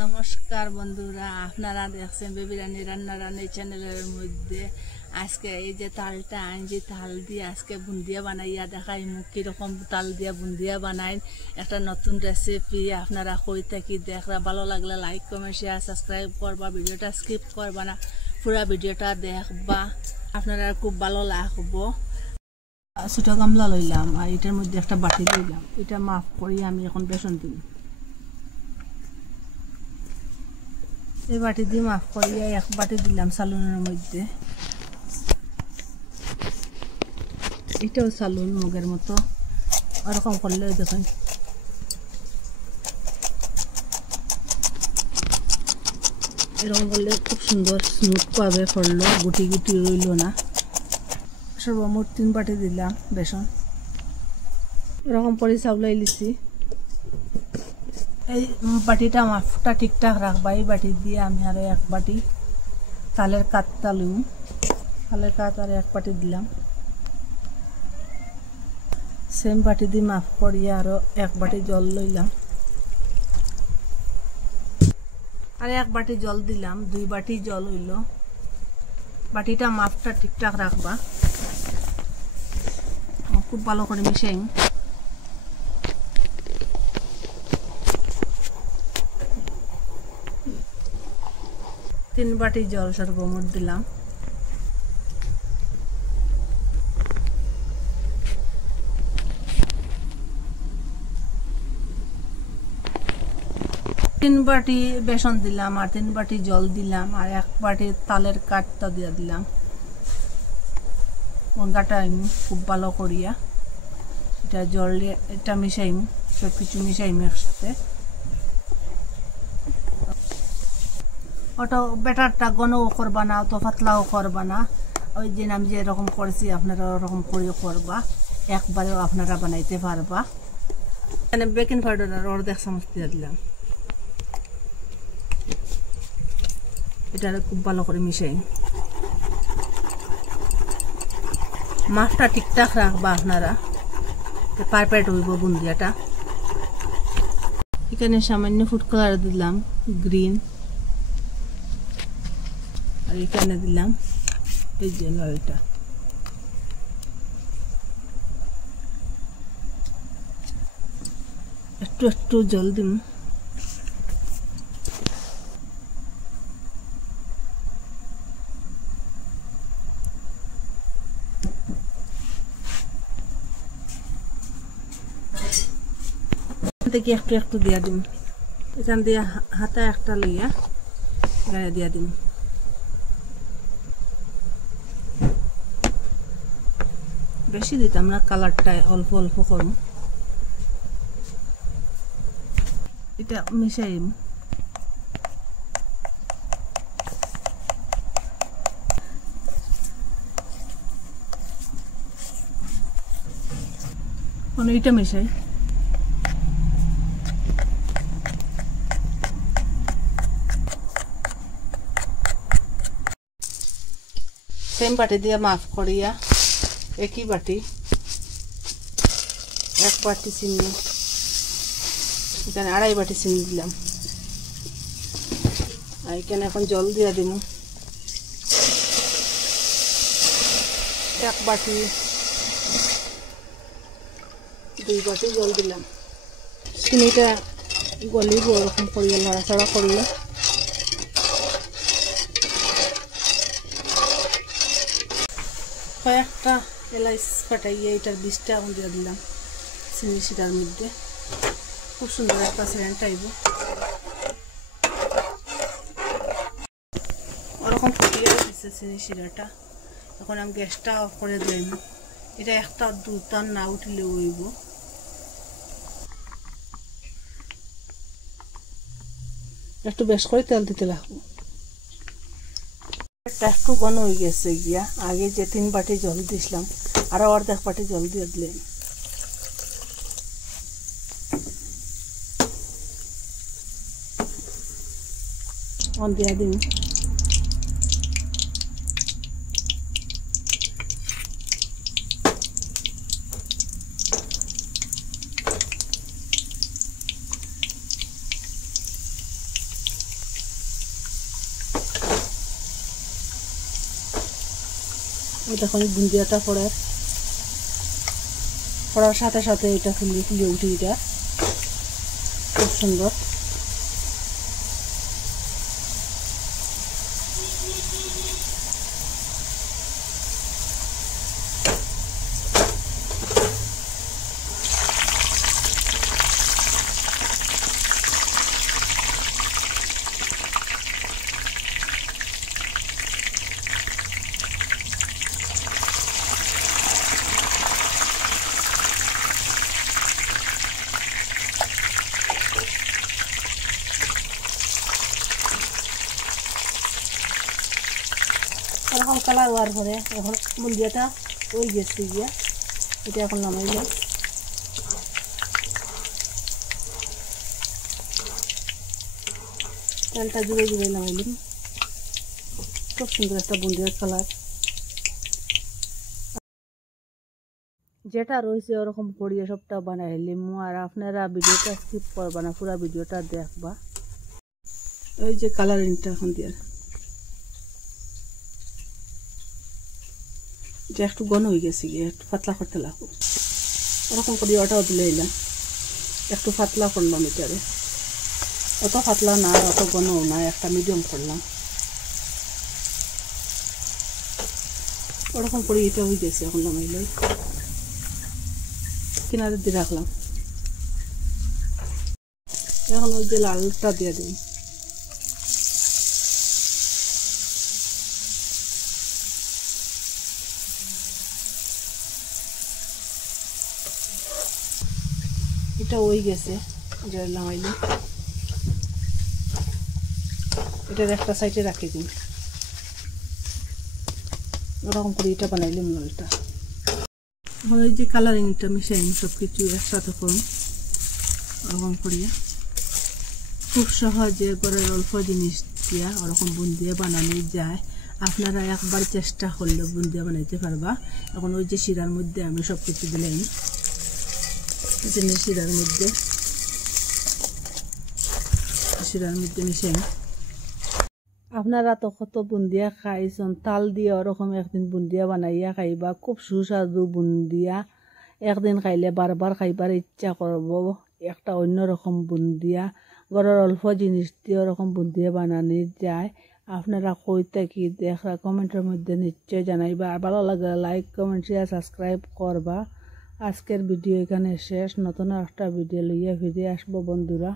নমস্কার বন্ধুরা, আপনারা দেখছেন বেবি রানী রান্নার চ্যানেলের মধ্যে। আজকে এই যে তালটা আনছি, তাল দিয়ে আজকে বুন্দিয়া বানাইয়া দেখাই মুখ কীরকম তাল দিয়া বুন্দিয়া বানাই। একটা নতুন রেসিপি আপনারা কই থাকি দেখরা। ভালো লাগলে লাইক কমেন্ট শেয়ার সাবস্ক্রাইব করবা, ভিডিওটা স্কিপ করবা না, পুরা ভিডিওটা দেখবা, আপনারা খুব ভালো লাগবো। ছোটো গামলা লইলাম আর এটার মধ্যে একটা বাটি লইলাম। এটা মাফ করি আমি এখন বেসন দিই। এই বাটি দিয়ে মাফ করিয়া এক বাটি দিলাম সালুনের মধ্যে। এটাও সালুন মগের মতো, ওরকম করলে দেখেন এরকম করলে খুব সুন্দর স্মুথ পাবে, করলো গুটি গুটি রইল না। সর্বমোট 3 বাটি দিলাম বেসন। এরকম করে চাউলাই লিছি। এই বাটিটা মাফটা ঠিকঠাক রাখবা। এই বাটি দিয়ে আমি আর এক বাটি তালের কাতটা লইম। তালের কাত আর এক বাটি দিলাম। সেম বাটি দিয়ে মাফ করিয়া আরো এক বাটি জল লইলাম। আর এক বাটি জল দিলাম, 2 বাটি জল হইল। বাটিটা মাপটা ঠিকঠাক রাখবা। খুব ভালো করে মিশাই। 3 বাটি জল সর্বমোট দিলাম। তিন বাটি বেসন দিলাম আর 3 বাটি জল দিলাম আর 1 বাটি তালের কাঠটা দিয়ে দিলাম। গাটা খুব ভালো করিয়া এটা জল দিয়ে এটা মিশাইম, সব কিছু মিশাইম একসাথে। ওটা ব্যাটারটা ঘনও করবা না, অত পাতলাও করবা না। ওই যে আমি যে এরকম করেছি আপনারা ওরকম করে করবা, একবারেও আপনারা বানাইতে পারবা। এখানে বেকিং পাউডার আর অর্ধেক চামচ দিয়ে দিলাম। এটা খুব ভালো করে মিশাই। মাছটা ঠিকঠাক রাখবা আপনারা, পারফেক্ট হইব বুন্দিয়াটা। এখানে সামান্য ফুড কালার দিলাম গ্রিন, আর এখানে দিলাম এই যে লালটা। একটু একটু জল দিম। থেকে একটু একটু দিয়া দিম। এখান দিয়ে হাতা একটা লইয়া এখানে দিয়া দিম। বেশি দিতাম না, কালারটা অল্প অল্প করুন। এটা মিশাই এটা মিশাই। সেম বাটি দিয়ে মাফ করিয়া একই বাটি 1 বাটি চিনি, এখানে 2.5 বাটি চিনি দিলাম। আর এখানে এখন জল দিয়ে দিব। 1 বাটি 2 বাটি জল দিলাম। চিনিটা গলিব ওরকম করিয়া নাড়াচাড়া করলে। কয়েকটা এলাচ ফাটাইয়া এটার বীজটা দিয়ে দিলাম চিনি শিরার মধ্যে। খুব সুন্দর একটা সেন্ট আইব। ওরকম ফুটিয়ে দিচ্ছে চিনি শিরাটা। এখন আমি গ্যাসটা অফ করে দিলাম। এটা একটা দুটা না উঠলে হইব। একটু বেশ করে তেল দিতে লাগবো। একটু ঘন হয়ে গেছে গিয়া। আগে যে 3 বাটি জল দিছিলাম আরো অর্ধেক বাটি জল দিয়ে দিলেন। দিয়া দিন। দেখুন বুন্দিয়াটা পড়ার সাথে সাথে এটা ফুলে ফুলে উঠে, এটা খুব সুন্দর। এরকম কালার হওয়ার পরে এখন বুন্দিয়াটা ওই গেছে গিয়া, এটা এখন নামাইলে তেলটা জুড়ে জুড়ে নামাইলাম। খুব সুন্দর একটা বুন্দিয়ার কালার। যেটা রয়েছে ওরকম করিয়ে সবটা বানাইলাম। আর আপনারা ভিডিওটা স্কিপ করবা না, পুরো ভিডিওটা দেখবা। ওই যে কালারিংটা এখন দিয়ে এটা একটু ঘন হয়ে গেছে গিয়ে, একটু পাতলা করতে লাগবো। ওরকম করে ওটাও দিলে এলাম, একটু পাতলা করলাম এটারে, অত পাতলা না অত ঘনও না, একটা মিডিয়াম করলাম। ওরকম করে এটা হয়ে গেছে। এখন নামাইলে কিনারে দিয়ে রাখলাম। এখন ওই যে লালটা দিয়ে দিই। এটা ওই গেছে, এটা লাগাইলে এটার একটা সাইডে রাখি দিন। ওরকম করে এটা বানাইলাম লালটা। এখন ওই যে কালারিংটা মিশাই সব কিছু একসাথে করুন। ওরকম করিয়া খুব সহজে ঘরের অল্প জিনিস দিয়া ওরকম বুন্দিয়া বানানো যায়। আপনারা একবার চেষ্টা করলে বুন্দিয়া বানাইতে পারবা। এখন ওই যে শিরার মধ্যে আমি সব কিছু দিলাম, শিরার মধ্যে মিশাই। আপনারা তো কত বুন্দিয়া খাইছেন, তাল দিয়ে ওরকম একদিন বুন্দিয়া বানাইয়া খাইবা। খুব সুস্বাদু বুন্দিয়া, একদিন খাইলে বারবার খাইবার ইচ্ছা করব। একটা অন্যরকম বুন্দিয়া, ঘরের অল্প জিনিস দিয়ে ওরকম বুন্দিয়া বানানো যায়। আপনারা কই থাকি দেখা কমেন্টের মধ্যে নিশ্চয় জানাইবা। আর ভালো লাগলে লাইক, কমেন্ট, শেয়ার, সাবস্ক্রাইব করবা। আজকের ভিডিও এখানে শেষ। নতুন একটা ভিডিও লইয়া ফিরে আসবো বন্ধুরা।